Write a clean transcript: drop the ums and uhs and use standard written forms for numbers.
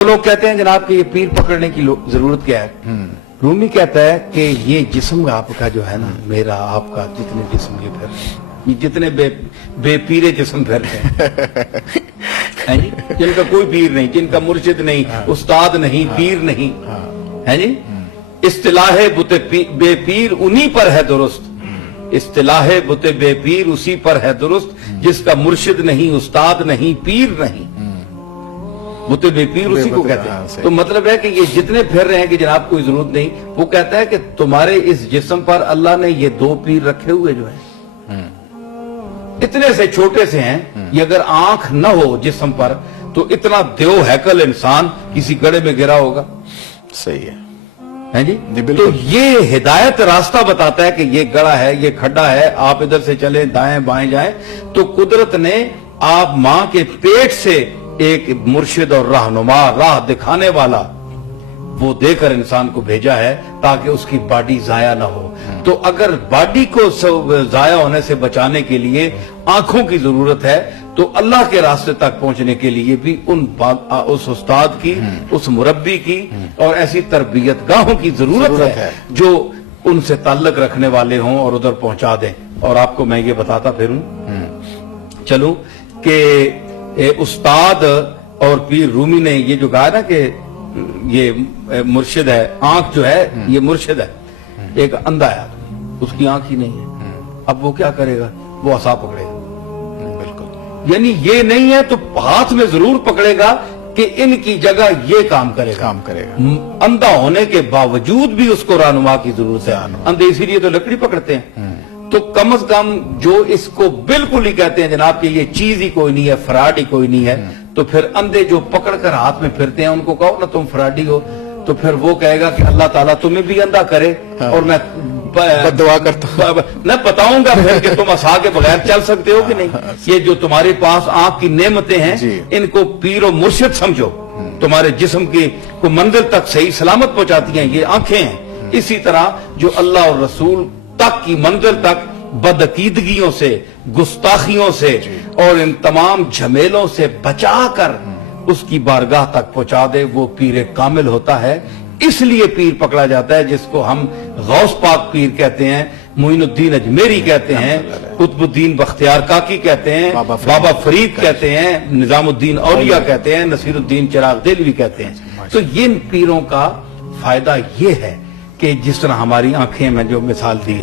لوگ کہتے ہیں جناب کہ یہ پیر پکڑنے کی ضرورت کیا ہے؟ رومی کہتا ہے کہ یہ جسم آپ کا جو ہے نا، میرا آپ کا جتنے جسم یہ پھر یہ جتنے بے پیرے جسم پھرتے ہیں جی، جن کا کوئی پیر نہیں، جن کا مرشد نہیں، استاد نہیں، پیر نہیں ہے جی، اصطلاح بت بے پیر انہی پر ہے درست، اصطلاح بت بے پیر اسی پر ہے درست، جس کا مرشد نہیں، استاد نہیں، پیر نہیں، بت بے پیر اسی کو کہتے ہیں۔ تو مطلب ہے کہ یہ جتنے پھر رہے ہیں کہ جناب کوئی ضرورت نہیں، وہ کہتا ہے کہ تمہارے اس جسم پر اللہ نے یہ دو پیر رکھے ہوئے جو ہیں، اتنے سے چھوٹے سے ہیں، یہ اگر آنکھ نہ ہو جسم پر تو اتنا دیو ہیکل انسان کسی گڑھے میں گرا ہوگا۔ صحیح ہے جی، بالکل۔ تو یہ ہدایت راستہ بتاتا ہے کہ یہ گڑھا ہے، یہ کھڈا ہے، آپ ادھر سے چلیں، دائیں بائیں جائیں، تو قدرت نے آپ ماں کے پیٹ سے ایک مرشد اور رہنما، راہ دکھانے والا وہ دے کر انسان کو بھیجا ہے تاکہ اس کی باڈی ضائع نہ ہو۔ تو اگر باڈی کو ضائع ہونے سے بچانے کے لیے آنکھوں کی ضرورت ہے تو اللہ کے راستے تک پہنچنے کے لیے بھی اس استاد کی، اس مربی کی اور ایسی تربیت گاہوں کی ضرورت ہے جو ان سے تعلق رکھنے والے ہوں اور ادھر پہنچا دیں۔ اور آپ کو میں یہ بتاتا پھروں چلوں کہ استاد اور پیر رومی نے یہ جو کہا نا کہ یہ مرشد ہے، آنکھ جو ہے یہ مرشد ہے، ایک اندھا ہے، اس کی آنکھ ہی نہیں ہے، اب وہ کیا کرے گا؟ وہ عصا پکڑے گا، بالکل، یعنی یہ نہیں ہے تو ہاتھ میں ضرور پکڑے گا کہ ان کی جگہ یہ کام کرے گا۔ اندھا ہونے کے باوجود بھی اس کو رہنما کی ضرورت ہے، اندھے اسی لیے تو لکڑی پکڑتے ہیں۔ تو کم از کم جو اس کو بالکل ہی کہتے ہیں جناب کہ یہ چیز ہی کوئی نہیں ہے، فراڈ ہی کوئی نہیں ہے، تو پھر اندھے جو پکڑ کر ہاتھ میں پھرتے ہیں ان کو کہو نا تم فراڈی ہو، تو پھر وہ کہے گا کہ اللہ تعالیٰ تمہیں بھی اندھا کرے اور میں دعا کرتا ہوں، میں بتاؤں گا پھر کہ تم عصا کے بغیر چل سکتے ہو کہ نہیں۔ یہ جو تمہارے پاس آنکھ کی نعمتیں ہیں ان کو پیر و مرشد سمجھو، تمہارے جسم کی کو منزل تک صحیح سلامت پہنچاتی ہیں یہ آنکھیں ہیں۔ اسی طرح جو اللہ اور رسول تک کی منزل تک بدعقیدگیوں سے، گستاخیوں سے اور ان تمام جھمیلوں سے بچا کر اس کی بارگاہ تک پہنچا دے، وہ پیر کامل ہوتا ہے۔ اس لیے پیر پکڑا جاتا ہے جس کو ہم غوث پاک پیر کہتے ہیں، معین الدین اجمیری کہتے ہیں، قطب الدین بختیار کاکی کہتے ہیں، بابا فرید کہتے ہیں، نظام الدین اولیاء کہتے ہیں، نصیر الدین چراغ دہلوی کہتے ہیں۔ تو ان پیروں کا فائدہ یہ ہے کہ جس طرح ہماری آنکھیں میں جو مثال دی